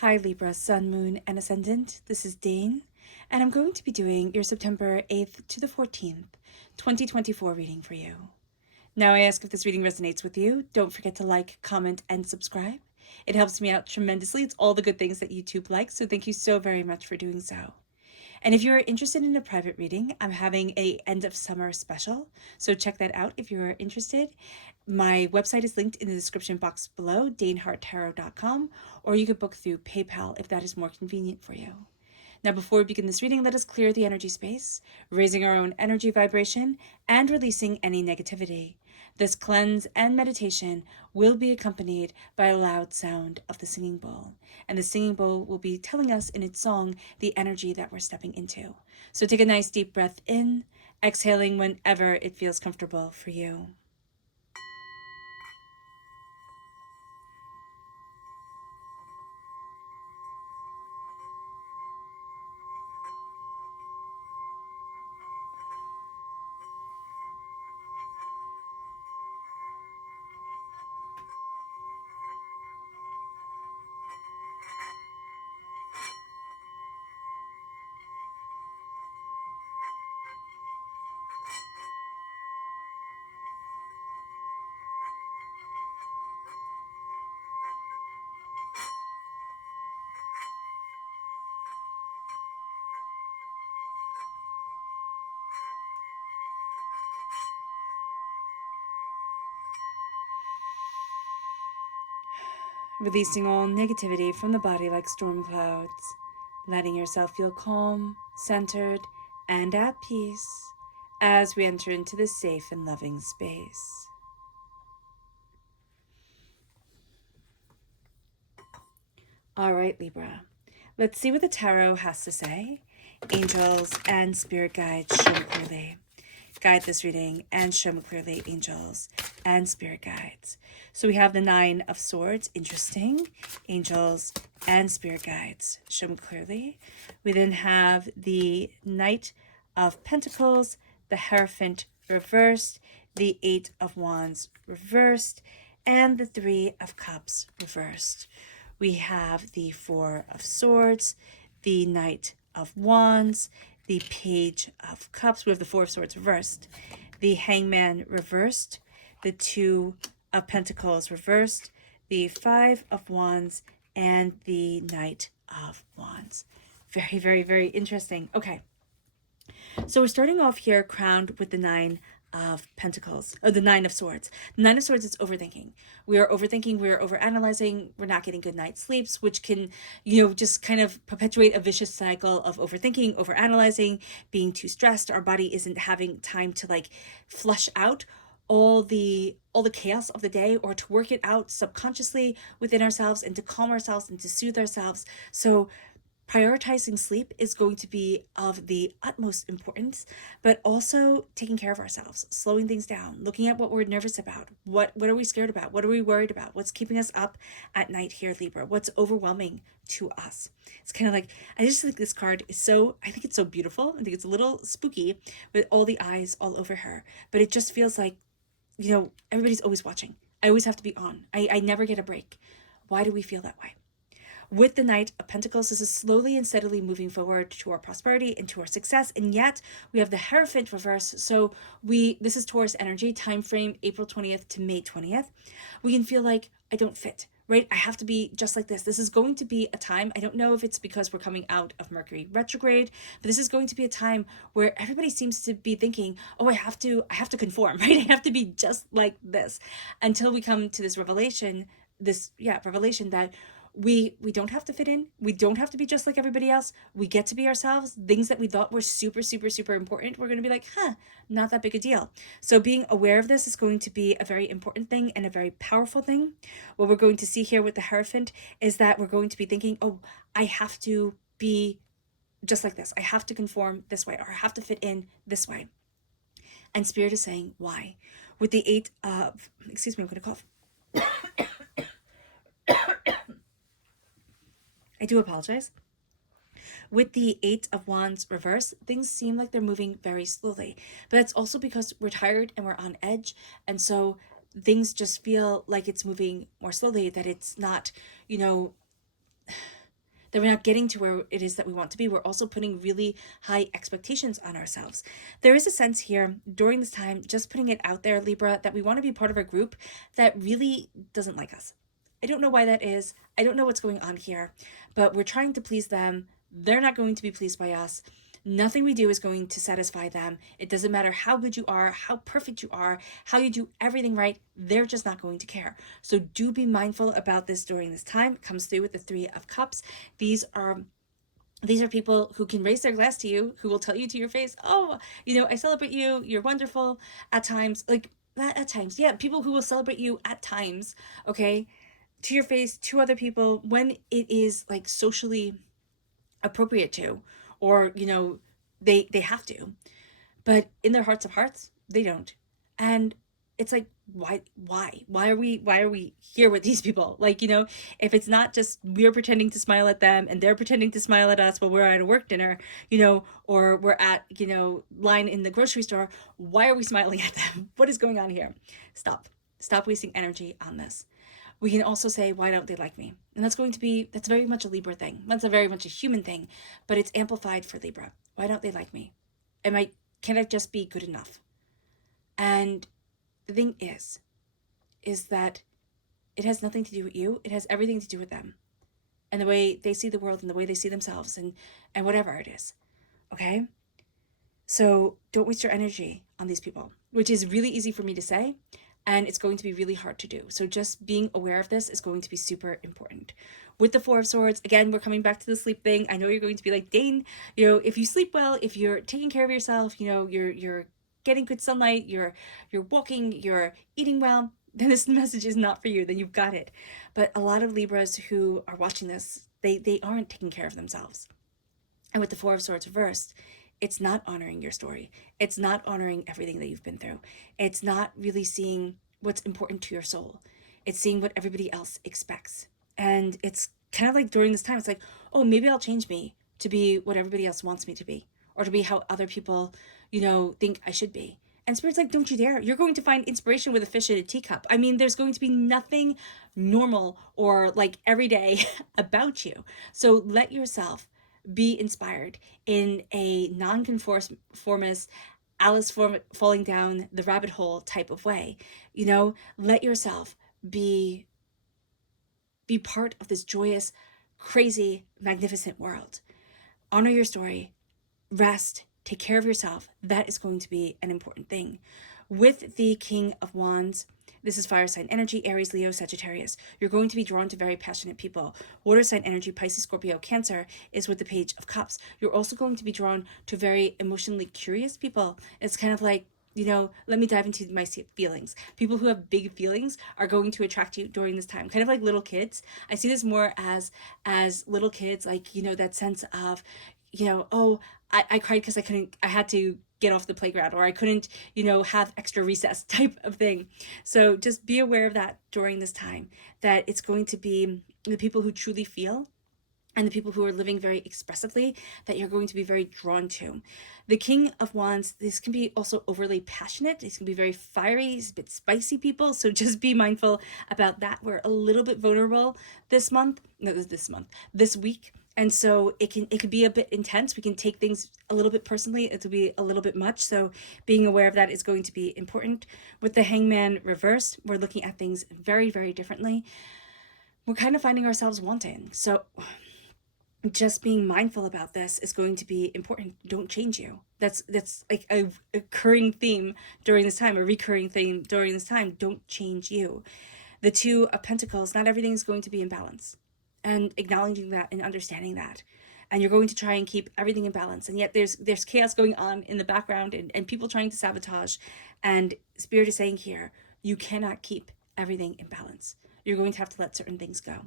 Hi Libra, Sun, Moon, and Ascendant. This is Dane, and I'm going to be doing your September 8th to the 14th, 2024 reading for you. Now I ask if this reading resonates with you. Don't forget to like, comment, and subscribe. It helps me out tremendously. It's all the good things that YouTube likes, so thank you so very much for doing so. And if you're interested in a private reading, I'm having a end of summer special, so check that out if you're interested. My website is linked in the description box below, daneharttarot.com, or you could book through PayPal if that is more convenient for you. Now, before we begin this reading, let us clear the energy space, raising our own energy vibration and releasing any negativity. This cleanse and meditation will be accompanied by a loud sound of the singing bowl, and the singing bowl will be telling us in its song the energy that we're stepping into. So take a nice deep breath in, exhaling whenever it feels comfortable for you. Releasing all negativity from the body like storm clouds, letting yourself feel calm, centered, and at peace as we enter into this safe and loving space. All right, Libra. Let's see what the tarot has to say. Angels and spirit guides, show me clearly. Guide this reading and show me clearly, angels and spirit guides. So we have the Nine of Swords, interesting. Angels and spirit guides, show me clearly. We then have the Knight of Pentacles, the Hierophant reversed, the Eight of Wands reversed, and the Three of Cups reversed. We have the Four of Swords, the Knight of Wands, the Page of Cups. We have the Four of Swords reversed, the Hangman reversed, the Two of Pentacles reversed, the Five of Wands, and the Knight of Wands. Very, very, very interesting. Okay. So we're starting off here crowned with the Nine of Pentacles, or the Nine of Swords. The Nine of Swords is overthinking. We are overthinking, we are overanalyzing, we're not getting good night's sleeps, which can, just kind of perpetuate a vicious cycle of overthinking, overanalyzing, being too stressed. Our body isn't having time to flush out all the chaos of the day, or to work it out subconsciously within ourselves and to calm ourselves and to soothe ourselves. So prioritizing sleep is going to be of the utmost importance, but also taking care of ourselves, slowing things down, looking at what we're nervous about, what are we scared about, what are we worried about, what's keeping us up at night here, Libra, what's overwhelming to us. It's kind of like, I just think this card is I think it's so beautiful. I think it's a little spooky with all the eyes all over her, but it just feels like, everybody's always watching. I always have to be on. I never get a break. Why do we feel that way? With the Knight of Pentacles, this is slowly and steadily moving forward to our prosperity and to our success, and yet we have the Hierophant reverse. So this is Taurus energy, time frame April 20th to May 20th. We can feel like I don't fit, right? I have to be just like this. This is going to be a time, I don't know if it's because we're coming out of Mercury retrograde, but this is going to be a time where everybody seems to be thinking, oh, I have to conform, right? I have to be just like this, until we come to this revelation that we don't have to fit in. We don't have to be just like everybody else. We get to be ourselves. Things that we thought were super, super, super important, we're going to be like, not that big a deal. So being aware of this is going to be a very important thing and a very powerful thing. What we're going to see here with the Hierophant is that we're going to be thinking, oh, I have to be just like this. I have to conform this way, or I have to fit in this way. And Spirit is saying, why? With the I'm going to cough. I do apologize. With the Eight of Wands reverse, things seem like they're moving very slowly. But that's also because we're tired and we're on edge. And so things just feel like it's moving more slowly, that it's not, that we're not getting to where it is that we want to be. We're also putting really high expectations on ourselves. There is a sense here during this time, just putting it out there, Libra, that we want to be part of a group that really doesn't like us. I don't know why that is. I don't know what's going on here, but we're trying to please them. They're not going to be pleased by us. Nothing we do is going to satisfy them. It doesn't matter how good you are, how perfect you are, how you do everything right. They're just not going to care. So do be mindful about this during this time. It comes through with the Three of Cups. These are people who can raise their glass to you, who will tell you to your face, oh, I celebrate you. You're wonderful at times. Like, not at times. Yeah, people who will celebrate you at times, okay, to your face, to other people, when it is like socially appropriate to, or they have to, but in their hearts of hearts they don't. And it's like, why are we here with these people? Like, if it's not just we're pretending to smile at them and they're pretending to smile at us while we're at a work dinner, or we're at line in the grocery store, why are we smiling at them? What is going on here? Stop wasting energy on this. We can also say, why don't they like me? And that's very much a Libra thing. That's a very much a human thing, but it's amplified for Libra. Why don't they like me? Can I just be good enough? And the thing is that it has nothing to do with you. It has everything to do with them and the way they see the world and the way they see themselves and whatever it is. Okay? So don't waste your energy on these people, which is really easy for me to say. And it's going to be really hard to do. So just being aware of this is going to be super important. With the Four of Swords, again, we're coming back to the sleep thing. I know you're going to be like, Dane, if you sleep well, if you're taking care of yourself, you're getting good sunlight, you're walking, you're eating well, then this message is not for you. Then you've got it. But a lot of Libras who are watching this, they aren't taking care of themselves. And with the Four of Swords reversed, it's not honoring your story. It's not honoring everything that you've been through. It's not really seeing what's important to your soul. It's seeing what everybody else expects. And it's kind of like during this time, it's like, oh, maybe I'll change me to be what everybody else wants me to be, or to be how other people, think I should be. And Spirit's like, don't you dare. You're going to find inspiration with a fish in a teacup. I mean, there's going to be nothing normal or like everyday about you. So let yourself be inspired in a non-conformist Alice falling down the rabbit hole type of way. Let yourself be part of this joyous, crazy, magnificent world. Honor your story, rest, take care of yourself. That is going to be an important thing. With the King of Wands, this is fire sign energy, Aries, Leo, Sagittarius. You're going to be drawn to very passionate people. Water sign energy, Pisces, Scorpio, Cancer is with the Page of Cups. You're also going to be drawn to very emotionally curious people. It's kind of like, let me dive into my feelings. People who have big feelings are going to attract you during this time. Kind of like little kids. I see this more as little kids, like, that sense of, oh, I cried because I had to get off the playground, or I couldn't, have extra recess type of thing. So just be aware of that during this time, that it's going to be the people who truly feel and the people who are living very expressively that you're going to be very drawn to. The King of Wands, this can be also overly passionate. These can be very fiery, a bit spicy people. So just be mindful about that. We're a little bit vulnerable this week. And so it could be a bit intense. We can take things a little bit personally. It'll be a little bit much. So being aware of that is going to be important. With the Hangman reversed, we're looking at things very, very differently. We're kind of finding ourselves wanting. So just being mindful about this is going to be important. Don't change you. That's like a recurring theme during this time, Don't change you. The Two of Pentacles, not everything is going to be in balance. And acknowledging that and understanding that. And you're going to try and keep everything in balance. And yet there's chaos going on in the background and people trying to sabotage. And Spirit is saying here, you cannot keep everything in balance. You're going to have to let certain things go.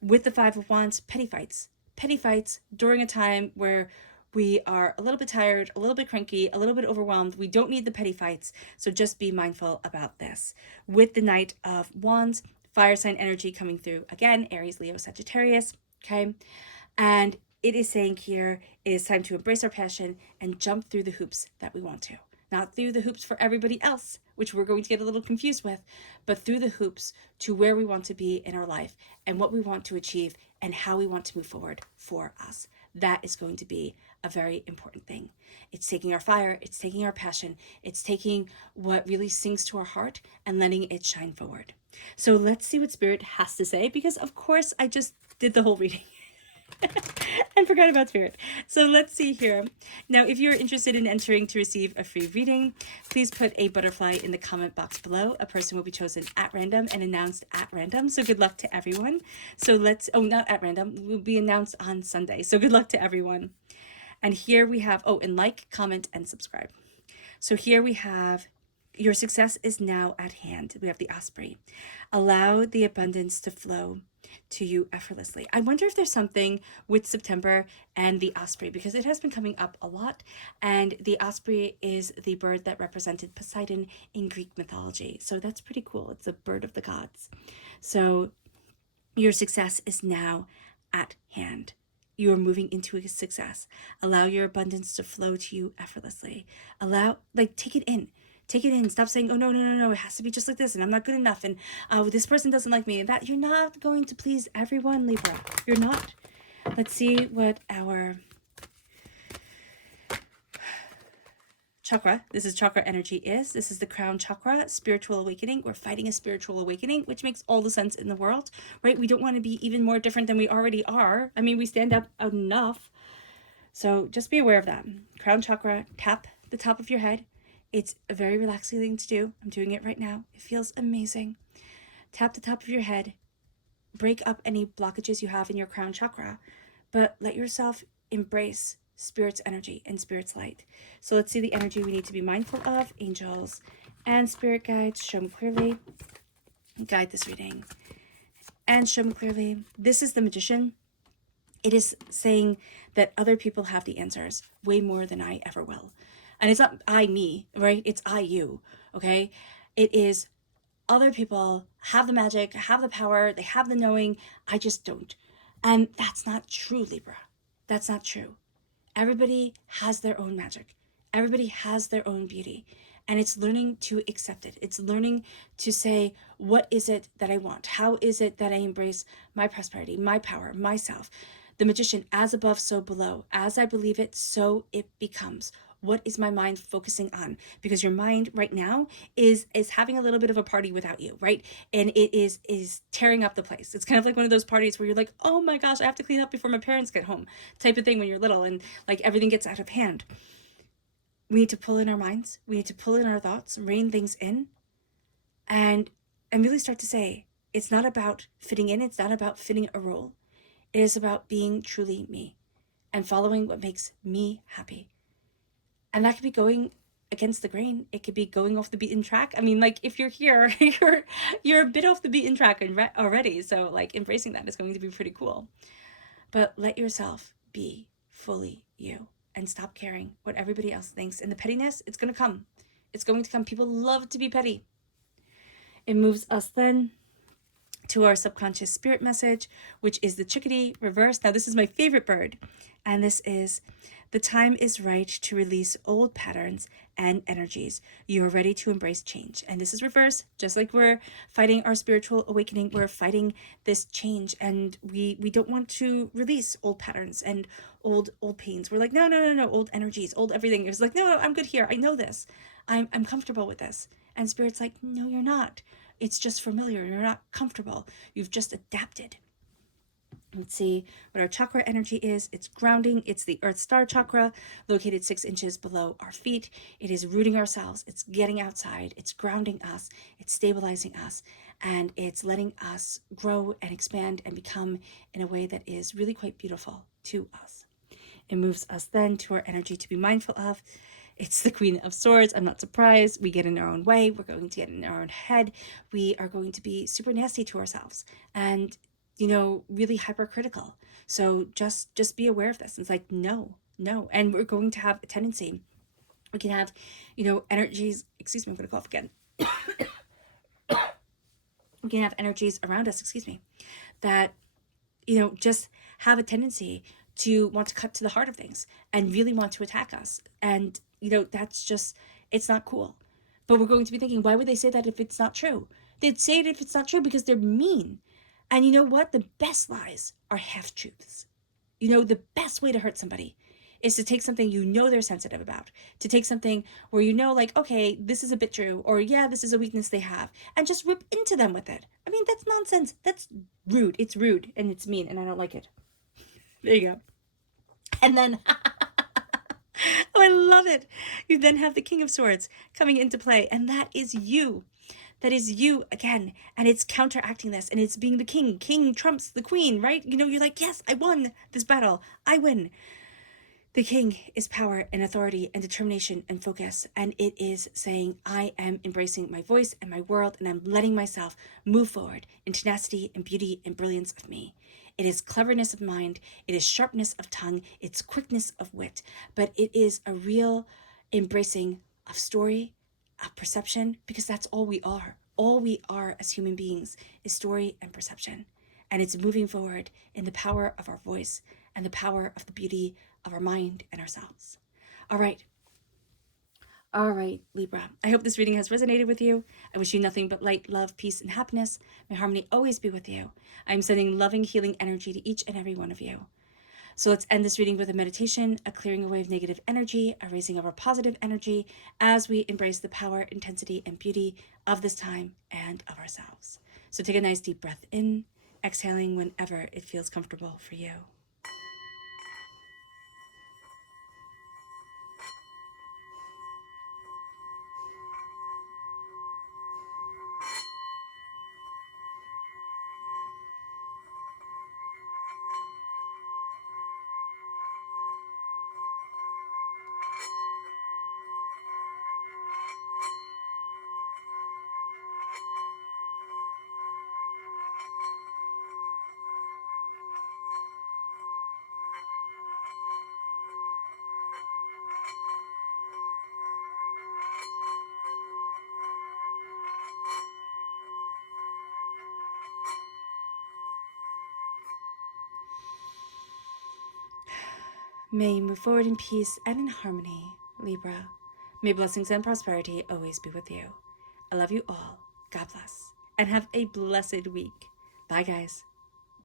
With the Five of Wands, petty fights during a time where we are a little bit tired, a little bit cranky, a little bit overwhelmed. We don't need the petty fights. So just be mindful about this. With the Knight of Wands, fire sign energy coming through again, Aries, Leo, Sagittarius, okay? And it is saying here, it is time to embrace our passion and jump through the hoops that we want to. Not through the hoops for everybody else, which we're going to get a little confused with, but through the hoops to where we want to be in our life and what we want to achieve and how we want to move forward for us. That is going to be a very important thing. It's taking our fire, it's taking our passion, it's taking what really sings to our heart and letting it shine forward. So let's see what Spirit has to say, because of course I just did the whole reading and forgot about Spirit. So let's see here. Now, if you're interested in entering to receive a free reading, please put a butterfly in the comment box below. A person will be chosen at random and announced at random. So good luck to everyone. So not at random, will be announced on Sunday. So good luck to everyone. And here we have, and like, comment, and subscribe. So here we have, your success is now at hand. We have the Osprey. Allow the abundance to flow to you effortlessly. I wonder if there's something with September and the Osprey, because it has been coming up a lot. And the Osprey is the bird that represented Poseidon in Greek mythology. So that's pretty cool. It's a bird of the gods. So your success is now at hand. You are moving into a success. Allow your abundance to flow to you effortlessly. Take it in. Take it in. Stop saying, oh, no, it has to be just like this, and I'm not good enough, and this person doesn't like me. That you're not going to please everyone, Libra. You're not. Let's see what our chakra, this is chakra energy is. This is the crown chakra, spiritual awakening. We're fighting a spiritual awakening, which makes all the sense in the world, right? We don't want to be even more different than we already are. I mean, we stand up enough. So just be aware of that. Crown chakra, tap the top of your head. It's a very relaxing thing to do. I'm doing it right now. It feels amazing. Tap the top of your head. Break up any blockages you have in your crown chakra, but let yourself embrace Spirit's energy and Spirit's light. So let's see the energy we need to be mindful of. Angels and Spirit guides, show me clearly. Guide this reading and show me clearly. This is the Magician. It is saying that other people have the answers way more than I ever will. And it's not I, me, right? It's I, you, okay? It is other people have the magic, have the power, they have the knowing. I just don't. And that's not true, Libra. That's not true. Everybody has their own magic. Everybody has their own beauty. And it's learning to accept it. It's learning to say, what is it that I want? How is it that I embrace my prosperity, my power, myself? The Magician, as above, so below. As I believe it, so it becomes. What is my mind focusing on? Because your mind right now is having a little bit of a party without you, right? And it is tearing up the place. It's kind of like one of those parties where you're like, oh my gosh, I have to clean up before my parents get home, type of thing when you're little, and like everything gets out of hand. We need to pull in our minds. We need to pull in our thoughts, rein things in, and really start to say, it's not about fitting in. It's not about fitting a role. It is about being truly me and following what makes me happy. And that could be going against the grain. It could be going off the beaten track. I mean, like, if you're here, you're a bit off the beaten track already. So like embracing that is going to be pretty cool. But let yourself be fully you and stop caring what everybody else thinks. And the pettiness, it's going to come. It's going to come. People love to be petty. It moves us then to our subconscious spirit message, which is the chickadee reverse. Now, this is my favorite bird. And this is, the time is right to release old patterns and energies. You are ready to embrace change. And this is reverse, just like we're fighting our spiritual awakening. We're fighting this change, and we don't want to release old patterns and old pains. We're like, no, old energies, old everything. It's like, no, I'm good here. I know this. I'm comfortable with this. And Spirit's like, no, you're not. It's just familiar. You're not comfortable. You've just adapted. Let's see what our chakra energy is. It's grounding. It's the Earth Star chakra, located 6 inches below our feet. It is rooting ourselves. It's getting outside. It's grounding us. It's stabilizing us. And it's letting us grow and expand and become in a way that is really quite beautiful to us. It moves us then to our energy to be mindful of. It's the Queen of Swords. I'm not surprised. We get in our own way. We're going to get in our own head. We are going to be super nasty to ourselves and, really hypercritical. So just be aware of this. It's like, no. And we're going to have a tendency. We can have, energies. Excuse me, I'm going to cough again. We can have energies around us, that, just have a tendency to want to cut to the heart of things and really want to attack us. And, that's just, it's not cool. But we're going to be thinking, why would they say that if it's not true? They'd say it if it's not true because they're mean. And you know what? The best lies are half-truths. You know, the best way to hurt somebody is to take something you know they're sensitive about, to take something where you know, like, okay, this is a bit true, or yeah, this is a weakness they have, and just rip into them with it. I mean, that's nonsense. That's rude. It's rude, and it's mean, and I don't like it. There you go. And then, oh, I love it. You then have the King of Swords coming into play, and that is you. That is you again, and it's counteracting this, and it's being the king. King trumps the queen, right? You know, you're like, yes, I won this battle. I win. The king is power and authority and determination and focus, and it is saying, I am embracing my voice and my world, and I'm letting myself move forward in tenacity and beauty and brilliance of me. It is cleverness of mind, it is sharpness of tongue, it's quickness of wit, but it is a real embracing of story, of perception, because that's all we are. All we are as human beings is story and perception. And it's moving forward in the power of our voice and the power of the beauty of our mind and ourselves. All right, Libra. I hope this reading has resonated with you. I wish you nothing but light, love, peace, and happiness. May harmony always be with you. I'm sending loving, healing energy to each and every one of you. So let's end this reading with a meditation, a clearing away of negative energy, a raising of our positive energy as we embrace the power, intensity, and beauty of this time and of ourselves. So take a nice deep breath in, exhaling whenever it feels comfortable for you. May you move forward in peace and in harmony, Libra. May blessings and prosperity always be with you. I love you all. God bless. And have a blessed week. Bye, guys.